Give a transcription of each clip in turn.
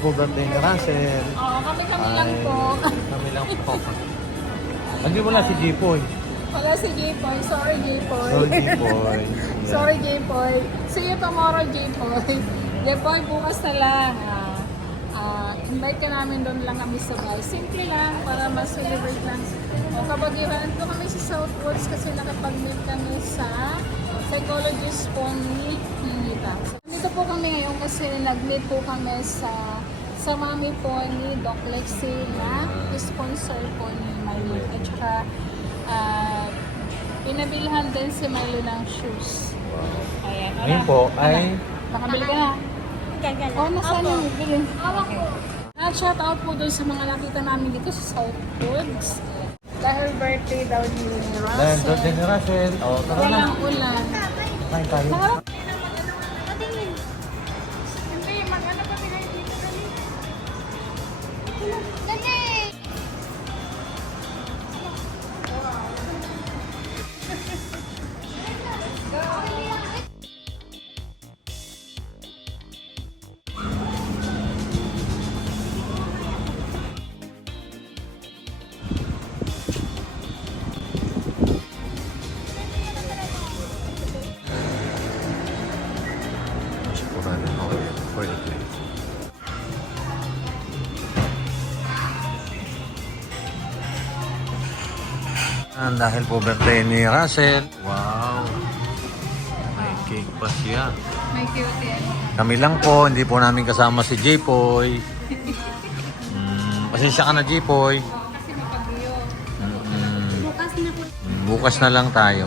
Ka Russell. Oo, kami-kami lang po. Kami lang po. Hindi mo na si Jipoy. Wala si J-Boy. Sorry, J-Boy. Sorry, Jipoy. Sorry, J-Boy. See you tomorrow, J-Boy. J-Boy, bukas na lang. Ah, invite ka namin doon lang kami sa bahay. Simple lang para ma-celebrate lang. O kabagiran po kami sa Southwoods kasi nakapag-meet kami sa psychologist po ni Ninita. Po kami ngayon kasi nag-meet po kami sa sa mami po ni Doc Lexi na sponsor po ni Milo. At saka ah, pinabilhan din si Milo ng shoes. Ayan. ano? Ngayon po ay Nakabili ka na? Oh, nasaan yung bili? At shout out po doon sa mga nakita namin dito sa Southwoods. Dahil birthday daw ni Russell. dahil birthday ni Russell. O, tara na. Walang ulan. Kain tayo. For the place. Ah, dahil po birthday ni Russell. Wow. May cake pa siya. May cute yan. Kami lang po, hindi po namin kasama si J-Poy. Mm, pasensya ka na J-Poy. Kasi mapag-iyo. Mm, Bukas na po. mm, bukas na lang tayo.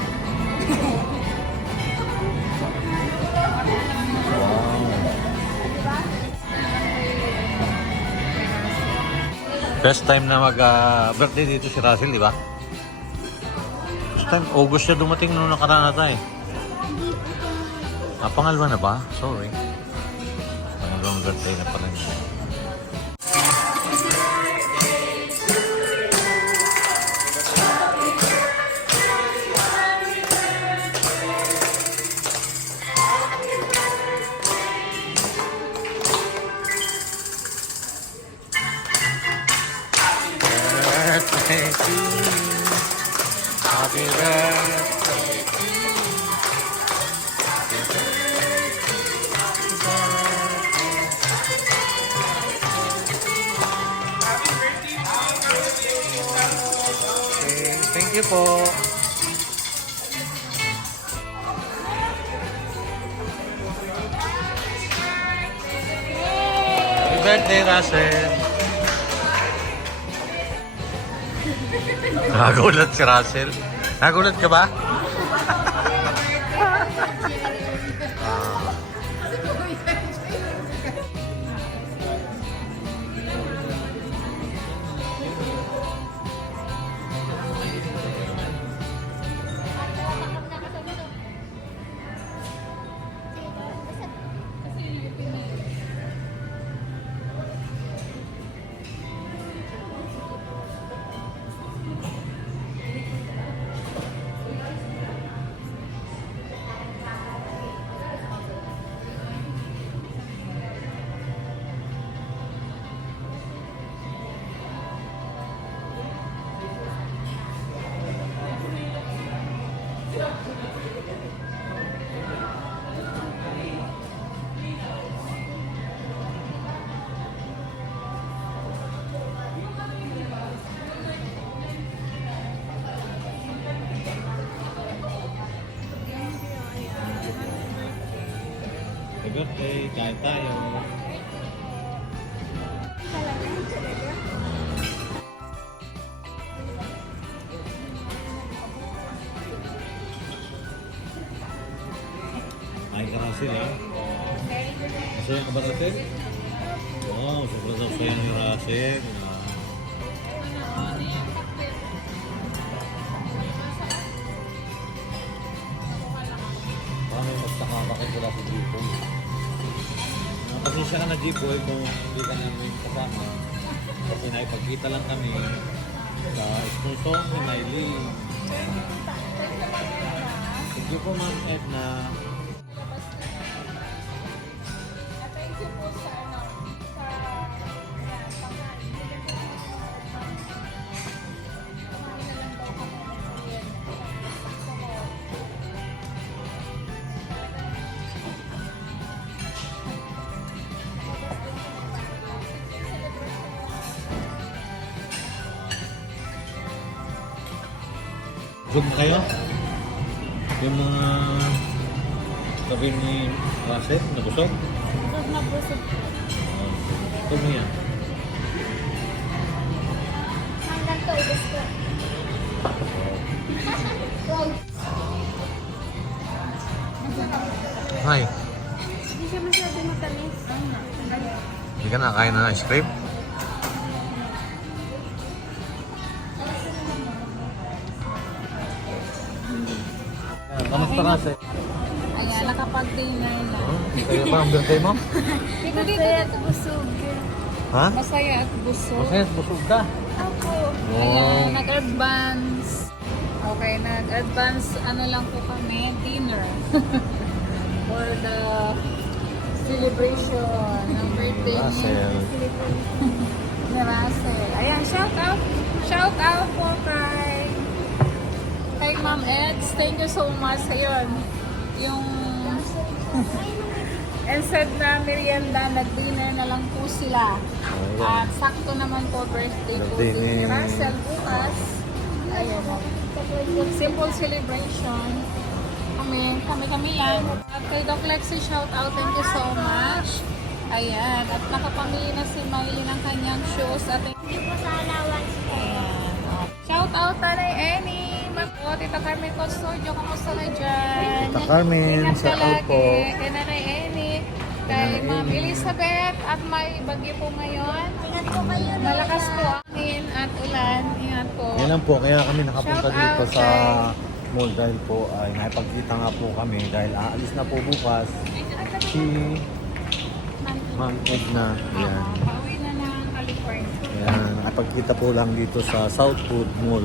First time na mag-birthday dito si Russell, di ba? First time, August siya dumating nung nakaraan na tayo. Ah, pangalawa na ba? Sorry. Pangalawang birthday na pala niya. Thank you po. Happy birthday, Russell. Nagulat si Russell. Nagulat ka ba? Happy birthday, kain tayo. Masaya ka ba, Russell? Wow, sobrang daw saya ni Russell. May mas nakakakit wala si Jipoy. Pasensya ka na Jipoy kung hindi ka namin kasama. Kasi naipagkita lang kami sa sponsor ni Miley. Thank po Ma'am Edna. Busog na kayo? Yung mga sabi ni Russell, nabusog? Busog na busog. Oh, ito mo yan. Hanggang to, ubus ko. Hi, Hindi siya masyado matamis. hindi ka nakakain ng ice cream? Kamusta Russell? Ayan, nakapag-dinner na. Kaya ba ang birthday mo? Dito, dito, dito. busog. Ha? Masaya at busog. Kasi busog ka. Ako. Ayan, nag-advance. Okay, nag-advance ano lang po kami, dinner. For the celebration ng birthday ni Russell. ni Russell. Ayan, shout out. Shout out po kay Ma'am Eds. Thank you so much. Ayun, yung instead na merienda, nag-dinner na lang po sila. Ayan. At sakto naman po birthday po Birthday ni ni- Russell bukas. Ayun. Simple celebration. Kami, kami kami yan. At kay Doc Lexi, shout out. Thank you so much. Ayan. At nakapamili na si Miley ng kanyang shoes. At thank you po sa allowance ko. Shout out Tanay Annie. Tita Carmen Custodio. Kamusta ka dyan? Tita Carmen, Ingat shout out po. Kay Nanay Annie. Kay Nanay Ma'am. Elizabeth. At may bagyo po ngayon. Ingat po kayo. Malakas po angin at ulan. Ingat po. Yan lang po, kaya kami nakapunta Shout dito out sa kay- mall dahil po ay nakipagkita nga po kami dahil aalis na po bukas si Ma'am Edna. Yan. Pauwi na ng California. Yan, nakipagkita po lang dito sa Southwood Mall.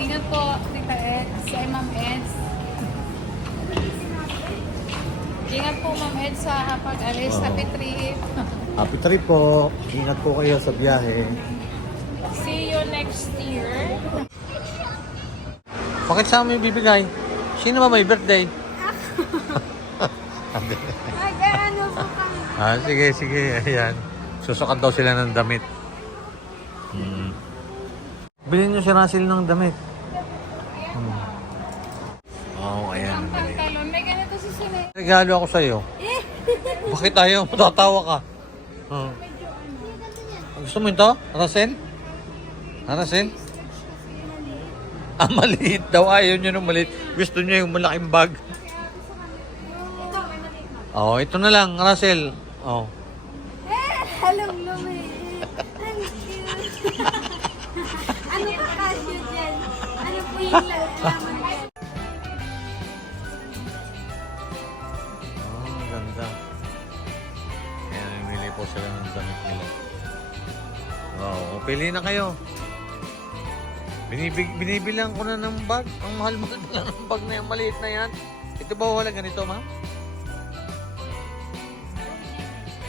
Ingat po, Tita Ed, si Ma'am Ed. Ingat po, Ma'am Ed, sa pag-alis. Oo. Happy trip. Happy trip po. Ingat po kayo sa biyahe. See you next year. Bakit sa amin bibigay? Sino ba may birthday? Mag-ano po kami? Ah, sige, sige. Ayan. Susukat daw sila ng damit. Hmm. Bilhin nyo si Russell ng damit. Hmm. Oh, ayan. Ang pantalon, may ganito si Sine. Regalo ako sa'yo. Bakit ayaw? Matatawa ka. Hmm. Gusto mo ito, Russell? Ha, Russell? Ah, maliit daw. Ayaw nyo ng maliit. Gusto nyo yung malaking bag. Oh, ito na lang, Russell. Oh. Alam mo eh. Thank you. ano pa kasyo dyan? Ano po yung la- laman pili na kayo. Binibig, binibilang ko na ng bag. Ang mahal-mahal pala ng bag na yan. Maliit na yan. Ito ba wala ganito, ma'am?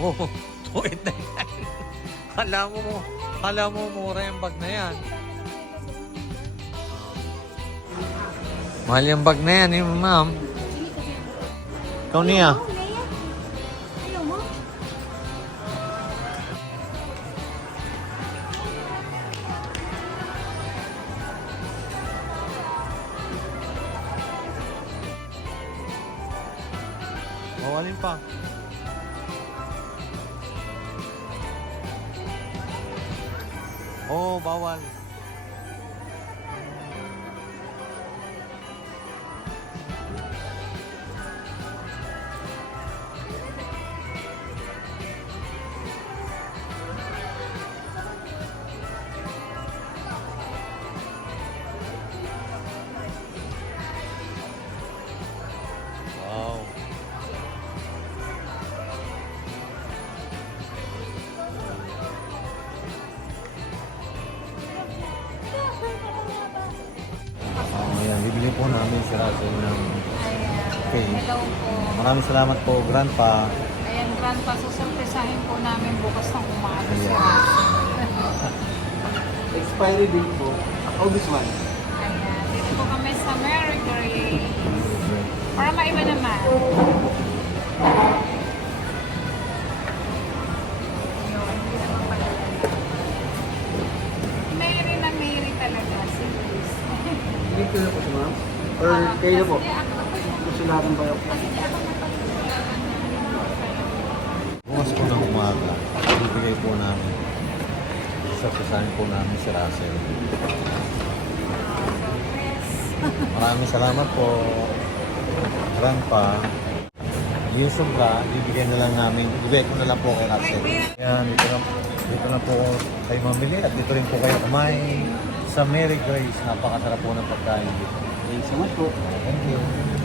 Oh, tuwid na yan. Kala mo mo, kala mo mura yung bag na yan. Mahal yung bag na yan, eh, ma'am. Ikaw niya. Mawalin pa. Oh, bawal. Russell ng Ayan. Okay. Hello po. Maraming salamat po, Grandpa. Ayan, grandpa, susurpresahin po namin bukas ng umaga Ayan. Russell. Expiry date po, August 1. Ayan, dito po kami sa Mary Grace. Para maiba naman. Kayo po? kasi ako- ako yung- Kusulatan ba yun? kasi ako napag- Bukas po ng umaga, ibigay po namin. Surpresahin po namin si Russell. Maraming salamat po, Grandpa. Yung sobra, ibigay na lang namin. Ibigay ko na lang po kay Russell. Yan, dito na, dito na po kayo mamili at dito rin po kayo kumain sa Mary Grace. Napakasarap po ng pagkain dito. Thanks so much po. Thank you.